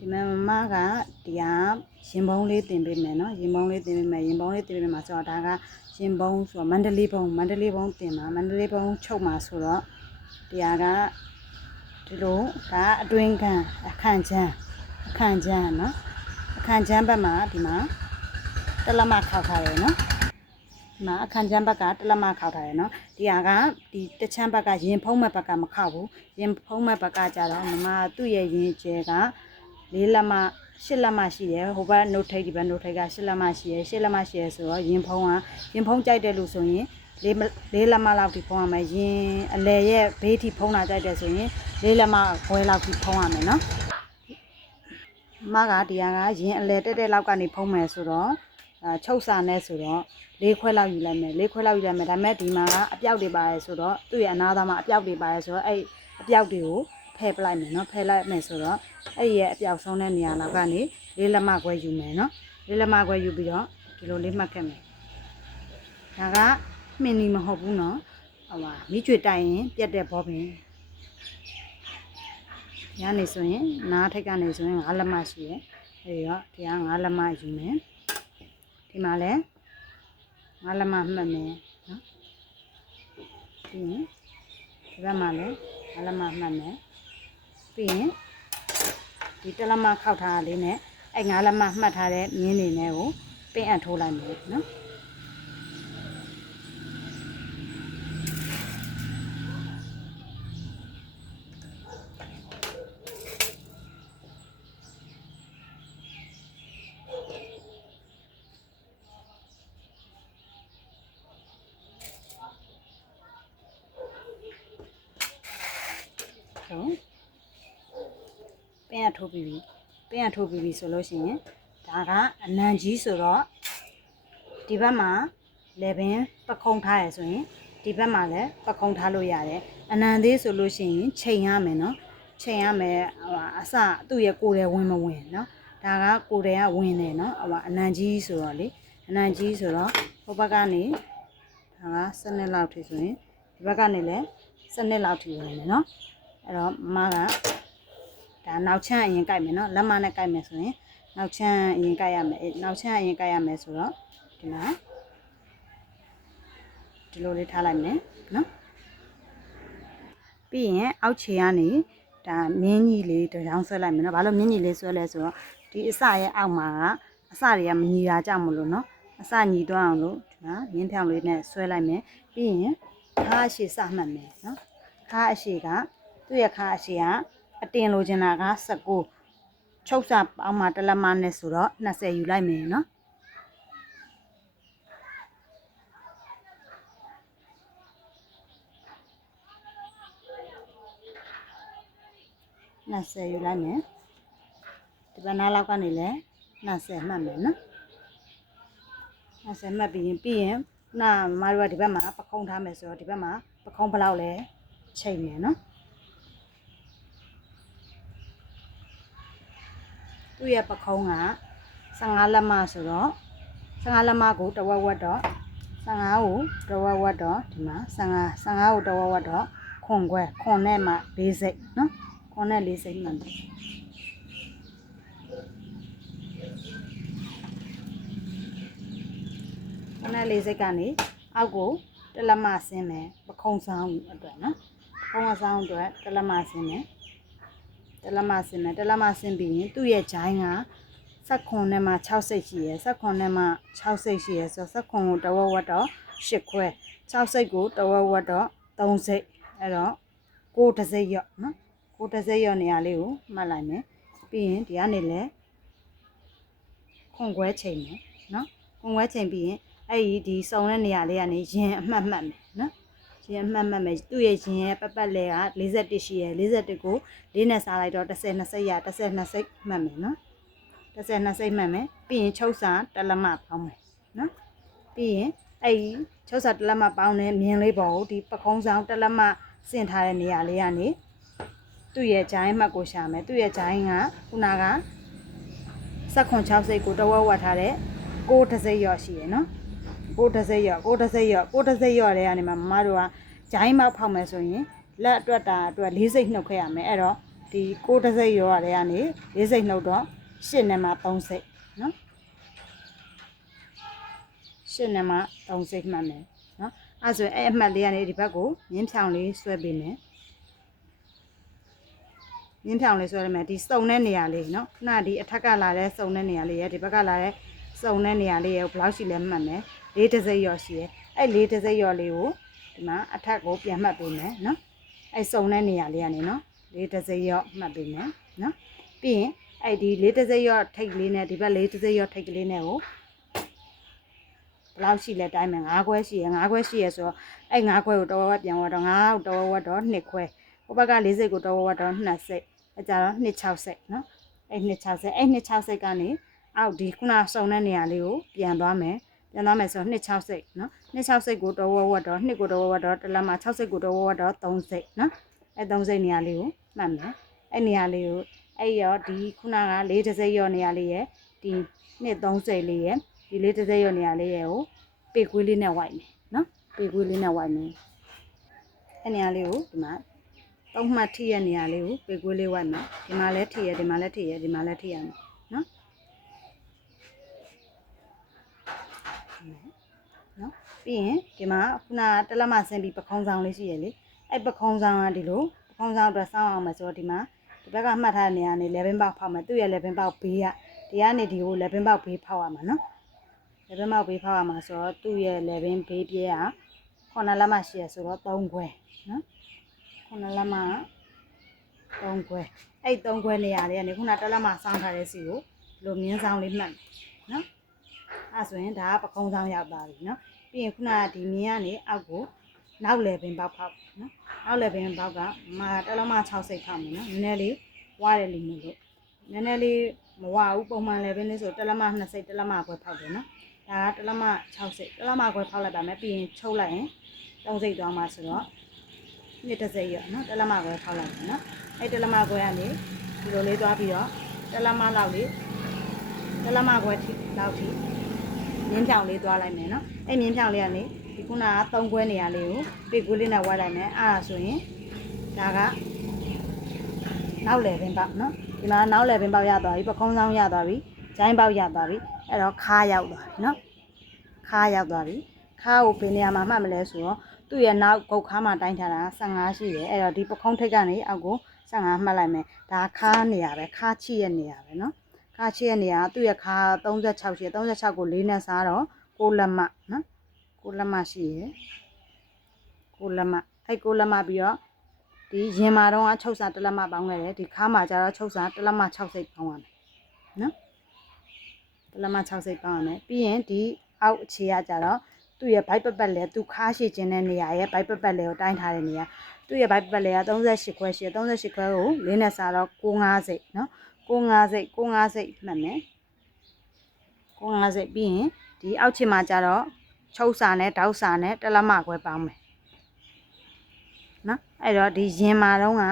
ဒီမှာကတရားရင်ပုံးလေးတင်ပေးမယ်နော်ရင်ပုံးလေးတင်ပေးမယ်ရင်ပုံးလေးတင်ပေးမှာဆိုတော့ဒါကရင်ပုံးဆိုတော့မန္တလေးပုံးတင်မှာမန္တလေးပုံးချုပ်မှာဆိုတော့တရားကဒီလိုဒါအတွင်းခံအခန့်ချမ်းနော်အခန့်ချမ်းဘက်မှာဒီမှာတလက်မခောက်ထားတယ်နော်ဒီမှာအခန့်ချမ်းဘက်ကတလက်မခောက်ထားတယ်နော်ဒီဟာကဒီတချမ်းဘက်ကရင်ဖုံးမဲ့ဘက်ကမခောက်ဘူးရင်ဖုံးမဲ့ဘက်ကကြတော့မမသူ့ရဲ့ရင်ကျဲက4လက်မ8လက်မရှိတယ်ဟိုဘက်နှုတ်ထိပ်ဒီဘက်နှုတ်ထိပ်က8လက်မရှိရယ်8လက်မရှိရယ်ဆိုတော့ရင်ဖုံးကြိုက်တယ်လို့ဆိုရင်4လက်မလောက်ထိဖုံးရမယ်ရင်အလဲရဲ့ဘေးထိဖုံးတာကြိုက်တယ်ဆိုရင်4လက်မခွဲလောက်ထိဖုံးရမယ်နော်မကတရားကရင်အလဲတက်လောက်ကနေဖုံးမယ်ဆိုတော့ချုပ်စာနဲ့ဆိုတော့4ခွဲလောက်ယူလိုက်မယ်ဒါပေမဲ့ဒီမှာကအပြောက်တွေပါရဲဆိုတော့သူ့ရဲ့အနာသားမှာအပြောက်တွေပါရဲဆိုတော့အဲ့အပြောက်တွေကိုဖယ်ပလိုက်မယ်နော်ဖယ်လိုက်မယ်ဆိုတော့အဲ့ရဲ့အပြောက်ဆုံးတဲ့နေရာလောက်ကနေ4လက်မခွဲယူမယ်နော်4လက်မခွဲယူပြီးတော့ဒီလိုလေးမှတ်ခဲ့မယ်ဒါကမှင်နီမဟုတ်ဘူးနော်ဟိုမိကျွေတိုင်ရင်ပြတ်တဲ့ဘောပင်ညနေဆိုရင်နားထိတ်ကနေဆိုရင်5လက်မရှိရယ်အဲ့တော့ဒီက5လက်မယူမယ်ဒီမှာလဲ5လက်မမှတ်မယ်နော်ပြီးရင်ဒီဘက်မှာလဲ5လက်မမှတ်မယ်ပြီးရင်ဒီတလက်မခောက်ထားလေးနဲ့အဲ့5လက်မမှတ်ထားတဲ့မြင်းနေနဲ့ကိုပင့်အပ်ထိုးလိုက်မယ်နော်ပင့်ရထိုးပြီးပြီဆိုလို့ရှိရင်ဒါကအနံကြီးဆိုတော့ဒီဘက်မှာလေပင်ပခုံးထားရဆိုရင်ဒီဘက်မှာလည်းပခုံးထားလို့ရတယ်အနံသေးဆိုလို့ရှိရင်ချိန်ရမယ်နော်ချိန်ရမယ်အစသူ့ရဲ့ကိုယ်တယ်ဝင်မဝင်နော်ဒါကကိုယ်တယ်ကဝင်တယ်နော်အနံကြီးဆိုတော့လေအနံကြီးဆိုတော့ဟိုဘက်ကနေဒါက7လောက်ထိဆိုရင်ဒီဘက်ကနေလည်း7လောက်ထိဝင်မယ်နော်အဲ့တော့မကဒါနောက်ချမ်းအရင်ကြိုက်မယ်နော်လက်မနဲ့ကြိုက်မယ်ဆိုရင်နောက်ချမ်းအရင်ကြိုက်ရမယ်နောက်ချမ်းအရင်ကြိုက်ရမယ်ဆိုတော့ဒီမှာဒီလိုလေးထားလိုက်မယ်နော်ပြီးရင်အောက်ခြေကနေဒါမြင်းကြီးလေးတစ်ချောင်းဆွဲလိုက်မယ်နော်ဘာလို့မြင်းကြီးလေးဆွဲလဲဆိုတော့ဒီအစရဲ့အောက်မှာကအစတွေကမညီတာကြောင့်မလို့နော်အစညီသွားအောင်လို့ဒီမှာမြင်းဖြောင်လေးနဲ့ဆွဲလိုက်မယ်ပြီးရင်ခါအရှိစမှတ်မယ်နော်ခါအရှိကသူ့ရဲ့ခါအရှိကအတင်လိုချင်တာက19ချုပ်စာပေါင်းမှာတလက်မနဲ့ဆိုတော့20ယူလိုက်မယ်နော်20ယူလိုက်မယ်ဒီဘက်နားလောက်ကနေလည်း20မှတ်မယ်နော်20မှတ်ပြီးရင်နာမတို့ကဒီဘက်မှာပခုံးထားမယ်ဆိုတော့ဒီဘက်မှာပခုံးဘလောက်လဲချိန်မယ်နော်သူ့ရဲ့ပခုံးက15လက်မဆိုတော့15လက်မကိုတဝက်ဝက်တော့15ကိုတဝက်ဝက်တော့ဒီမှာ15ကိုတဝက်ဝက်တော့ခွန်နဲ့မှ4စိတ်နော်ခွန်နဲ့4စိတ်မှန်တယ်ခွန်နဲ့4စိတ်ကနေအောက်ကိုတလက်မဆင်းမယ်ပခုံးဆောင်အတွက်နော်ပခုံးဆောင်အတွက်တလက်မဆင်းမယ်တလက်မဆင်းပြီးရင်သူ့ရဲ့ဂျိုင်းက16နဲ့မှ6စိတ်ရှိရယ်16နဲ့မှ6စိတ်ရှိရယ်ဆိုတော့16ကိုတဝက်ဝက်တော့8ခွဲ6စိတ်ကိုတဝက်ဝက်တော့3စိတ်အဲ့တော့9တစ်စိတ်ရော့နော်9တစ်စိတ်ရော့နေရာလေးကိုမှတ်လိုက်မယ်ပြီးရင်ဒီကနေလဲခွန်ခွဲချိန်မယ်နော်ခွန်ခွဲချိန်ပြီးရင်အဲ့ဒီစုံတဲ့နေရာလေးကနေရင်အမှတ်မယ်နော်ရင်အမှတ်မယ်သူ့ရဲ့ရင်ရဲ့ပတ်လဲက41ရှိရယ်41ကို4နဲ့စားလိုက်တော့12စိတ်ရ12စိတ်မှတ်မယ်နော်12စိတ်မှတ်မယ်ပြီးရင်ချုပ်စာတလက်မပေါင်းမယ်နော်ပြီးရင်အဲ့ဒီချုပ်စာတလက်မပေါင်းတဲ့မြင်းလေးပေါ်ကိုဒီပခုံးဆောင်တလက်မဆင့်ထားတဲ့နေရာလေးကနေသူ့ရဲ့ဂျိုင်းမှတ်ကိုရှာမယ်သူ့ရဲ့ဂျိုင်းကခုနက16စိတ်ကိုတဝက်ဝက်ထားတဲ့6တစ်စိတ်ရော့ရှိရယ်နော်6တစ်စိတ်ရော့တဲ့ကနေမှမမတို့ကဂျိုင်းမောက်ဖောက်မယ်ဆိုရင်လက်အတွက်4စိတ်နှုတ်ခဲ့ရမယ်အဲ့တော့ ဒီ6တစ်စိတ်ရောရတယ်ကနေ4စိတ်နှုတ်တော့8နဲ့မှ3စိတ်နော်8နဲ့မှ3စိတ်မှတ်မယ်နော်အဲ့ဆိုရင်အဲ့အမှတ်လေးကနေဒီဘက်ကိုမြင်းဖြောင်လေးဆွဲပေးမယ်မြင်းဖြောင်လေးဆွဲရမယ်ဒီစုံတဲ့နေရာလေးနော်ခုနဒီအထက်ကလာတဲ့စုံတဲ့နေရာလေးရဲ့ဒီဘက်ကလာတဲ့စုံတဲ့နေရာလေးရဲ့ဘယ်လောက်ရှိလဲမှတ်မယ်4တစ်စိတ်ရောရှိရဲ့အဲ့4တစ်စိတ်ရောလေးကိုဒီမှာအထက်ကိုပြန်မှတ်ပေးမယ်နော်အဲ့စုံတဲ့နေရာလေးကနေနော်4တစ်စိတ်ရောမှတ်ပေးမယ်နော်ပြီးရင်အဲ့ဒီ4တစ်စိတ်ရောထိတ်လေးနဲ့ဒီဘက်4တစ်စိတ်ရောထိတ်ကလေးနဲ့ကိုဘယ်လောက်ရှိလဲတိုင်းမယ်9ခွဲရှိရဲ့9ခွဲရှိရဲ့ဆိုတော့အဲ့9ခွဲကိုတော်ဝက်ပြန်ဝတ်တော့9တော်ဝက်တော့2ခွဲဟိုဘက်က4စိတ်ကိုတော်ဝက်တော့2စိတ်အကြတော့260နော်အဲ့260အဲ့260ကနေအောက်ဒီခုနစုံတဲ့နေရာလေးကိုပြန်သွားမယ်ပြန်သွားမယ်ဆိုတော့260နော်260ကိုတော်ဝက်တော့2ကိုတော်ဝက်တော့တလက်မှာ60ကိုတော်ဝက်တော့3စိတ်နော်အဲ့3စိတ်နေရာလေးကိုမှတ်မယ်အဲ့နေရာလေးကိုအဲ့ရောဒီခုနက4တစ်စိတ်ရောနေရာလေးရဲ့ဒီ2 3စိတ်လေးရဲ့ဒီ4တစ်စိတ်ရောနေရာလေးရဲ့ကိုပေကွေးလေးနဲ့ဝိုက်မယ်နော်ပေကွေးလေးနဲ့ဝိုက်မယ်အဲ့နေရာလေးကိုဒီမှာ3မှတ်ထိရဲ့နေရာလေးကိုပေကွေးလေးဝိုက်မယ်ဒီမှာလည်းထိရဲ့ဒီမှာလည်းထိရဲ့ဒီမှာလည်းထိရမယ်နော်နော်ပြီးရင်ဒီမှာခုနတလက်မဆင်းပြီးပခုံးဆောင်လေးရှိရလေအဲ့ပခုံးဆောင်ကဒီလိုပခုံးဆောင်အတွက်စောင်းအောင်မယ်ဆိုတော့ဒီမှာဒီဘက်ကမှတ်ထားတဲ့နေရာနေ11ပေါက်ဖောက်မယ်သူ့ရဲ့11ပေါက်ဘေးကဒီကနေဒီကို11ပေါက်ဘေးဖောက်ရမှာနော်11ပေါက်ဘေးဖောက်ရမှာဆိုတော့သူ့ရဲ့11ဘေးပြဲက9လက်မရှိရဆိုတော့3ခွဲနော်9လက်မ3ခွဲအဲ့3ခွဲနေရာလေးကနေခုနတလက်မစောင်းထားတဲ့စီကိုလိုမြင်းဆောင်လေးမှတ်နော်အဲ့ဆိုရင်ဒါကပခုံးဆောင်ရောက်သွားပြီနော်ပြီးရင်ခုနကဒီမြင်းကနေအောက်ကိုနောက်လေပင်ပေါက်ဖောက်နော်နောက်လေပင်ပေါက်ကမာတလက်မ6စိတ်ဖောက်မယ်နော်နည်းနည်းလေးဝါတယ်လို့မျိုးလို့နည်းနည်းလေးမဝဘူးပုံမှန်လေပင်လေးဆိုတလက်မ2စိတ်တလက်မခွဲဖောက်တယ်နော်ဒါကတလက်မ6စိတ်တလက်မခွဲဖောက်လိုက်ပါမယ်ပြီးရင်ချုပ်လိုက်ရင်3စိတ်သွားမှာဆိုတော့2တစ်စိတ်ရနော်တလက်မခွဲဖောက်လိုက်မယ်နော်အဲ့တလက်မခွဲကနေဒီလိုလေးသွားပြီးတော့တလက်မလောက်လေးတလက်မခွဲထိလောက်ထိမြင်းဖြောင်လေးသွားလိုက်မယ်နော်အဲ့မြင်းဖြောင်လေးကနေဒီခုနက3ခွဲနေရာလေးကိုပေကွေးလေးနဲ့ဝိုက်လိုက်မယ်အဲ့ဒါဆိုရင်ဒါကနောက်လေပင်ပေါက်နော်ဒီမှာနောက်လေပင်ပေါက်ရသွားပြီပခုံးဆောင်ရသွားပြီဂျိုင်းပေါက်ရသွားပြီအဲ့တော့ခါရောက်သွားပြီနော်ခါရောက်သွားပြီခါကိုဘယ်နေရာမှာမှတ်မလဲဆိုတော့သူ့ရဲ့နောက်ဂုတ်ခါမှာတိုင်းထားတာ15ရှိတယ်အဲ့တော့ဒီပခုံးထိပ်ကနေအောက်ကို15မှတ်လိုက်မယ်ဒါခါနေရာပဲခါချိရဲ့နေရာပဲနော်ခါချိရဲ့နေရာသူ့ရဲ့ခါ36ရှိတယ်36ကို4နဲ့စားတော့6လက်မနော်6လက်မရှိရယ်6လက်မအဲ့6လက်မပြီးတော့ဒီရင်မာတော့ချုပ်စာ1လက်မပေါင်းခဲ့တယ်ဒီခါမှာကျတော့ချုပ်စာ1လက်မ6စိတ်ပေါင်းရမယ်နော်1လက်မ6စိတ်ပေါင်းရမယ်ပြီးရင်ဒီအောက်အခြေကကျတော့သူ့ရဲ့ဘိုက်ပပတ်လဲသူခါရှိခြင်းတဲ့နေရာရဲ့ဘိုက်ပပတ်လဲကိုတိုင်းထားတဲ့နေရာသူ့ရဲ့ဘိုက်ပပတ်လဲက38ခွဲရှိတယ်38ခွဲကို4နဲ့စားတော့95စိတ်နော်95စိတ်95စိတ်မှတ်မယ်95စိတ်ပြီးရင်ဒီအောက်ခြေမှာကျတော့ချုပ်စာနဲ့တောက်စာနဲ့1လက်မခွဲပေါင်းမယ်နော်အဲ့တော့ဒီရင်မာတော့က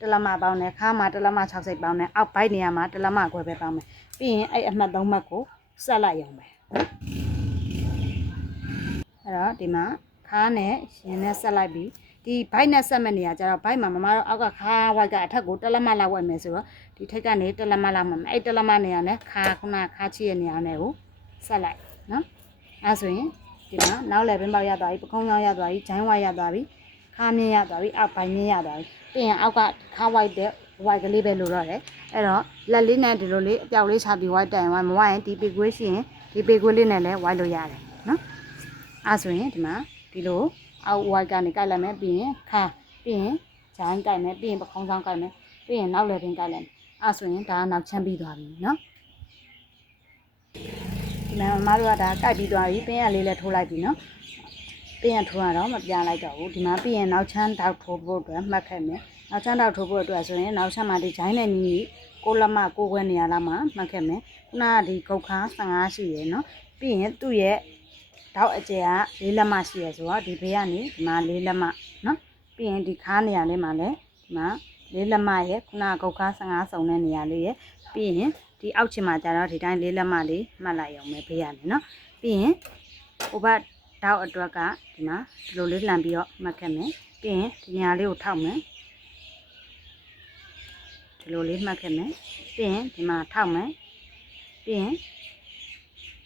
1လက်မပေါင်းတယ်ခါမှာ1လက်မ6စိတ်ပေါင်းတယ်အောက်ဘိုက်နေရာမှာ1လက်မခွဲပဲပေါင်းမယ်ပြီးရင်အဲ့အမှတ်3မှတ်ကိုဆက်လိုက်အောင်ပဲအဲ့တော့ဒီမှာခါနဲ့ရင်နဲ့ဆက်လိုက်ပြီးဒီဘိုက်နဲ့ဆက်မဲ့နေရာကျတော့ဘိုက်မှာမမတို့အောက်ကခါဝိုက်ကအထက်ကို1လက်မလောက်ဝက်မယ်ဆိုတော့ဒီထိတ်ကနေ1လက်မလောက်မှာအဲ့1လက်မနေရာနဲ့ခါခုနခါချီရဲ့နေရာနဲ့ကိုဆက်လိုက်နော်အဲ့ဆိုရင်ဒီမှာနောက်လည်းပင်ပေါက်ရသွားပြီပခုံးဆောင်ရသွားပြီဂျိုင်းဝိုက်ရသွားပြီခါမြင်းရသွားပြီအောက်ဘိုင်မြင်းရသွားပြီပြီးရင်အောက်ကခါဝိုက်တဲ့ဝိုက်ကလေးပဲလိုတော့တယ်အဲ့တော့လက်လေးနဲ့ဒီလိုလေးအပြောက်လေးချပြီးဝိုက်တိုင်ဝိုက်မဝိုက်ရင်ဒီပေကွေးရှိရင်ဒီပေကွေးလေးနဲ့လည်းဝိုက်လို့ရတယ်နော်အဲ့ဆိုရင်ဒီမှာဒီလိုအောက်ဝိုက်ကနေကိုက်လိုက်မယ်ပြီးရင်ခါပြီးရင်ဂျိုင်းကိုက်မယ်ပြီးရင်ပခုံးဆောင်ကိုက်မယ်ပြီးရင်နောက်လည်းပင်ကိုက်လိုက်မယ်အဲ့ဆိုရင်ဒါကနောက်ချမ်းပြီးသွားပြီနော်ဒီမှာမတို့ကဒါကိုက်ပြီးသွားပြီပင်ရလေးလည်းထိုးလိုက်ပြီနော်ပင်ရထိုးရတော့မပြလိုက်တော့ဘူးဒီမှာပြီးရင်နောက်ချမ်းတောက်ထိုးဖို့အတွက်မှတ်ခဲ့မယ်နောက်ချမ်းတောက်ထိုးဖို့အတွက်ဆိုရင်နောက်ချမ်းမှာဒီဂျိုင်းနဲ့ညီ6လက်မ6ခွဲနေရာလောက်မှာမှတ်ခဲ့မယ်ခုနကဒီဂုတ်ခါ15ရှိရယ်နော်ပြီးရင်သူ့ရဲ့တောက်အကျယ်က4လက်မရှိရယ်ဆိုတော့ဒီဘေးကနေဒီမှာ4လက်မနော်ပြီးရင်ဒီခါနေရာလေးမှာလည်းဒီမှာ4လက်မရဲ့ခုနကဂုတ်ခါ15စုံတဲ့နေရာလေးရဲ့ပြီးရင်ဒီအောက်ချင်မှာကျတော့ဒီတိုင်း4လက်မလေးမှတ်လိုက်အောင်ပဲဘေးကနေနော်ပြီးရင်ဟိုဘက်တောက်အတွက်ကဒီမှာဒီလိုလေးလှန်ပြီးတော့မှတ်ခဲ့မယ်ပြီးရင်ဒီနေရာလေးကိုထောက်မယ် ဒီလိုလေးမှတ်ခဲ့မယ်ပြီးရင်ဒီမှာထောက်မယ်ပြီးရင်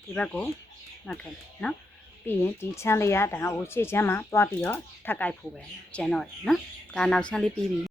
ဒီဘက်ကိုမှတ်ခဲ့မယ်နော်ပြီးရင်ဒီချမ်းလေးကဒါဟိုရှေ့ချမ်းမှာတွားပြီးတော့ထပ်ကြိုက်ဖို့ပဲကျန်တော့တယ်နော်ဒါနောက်ချမ်းလေးပြီးပြီ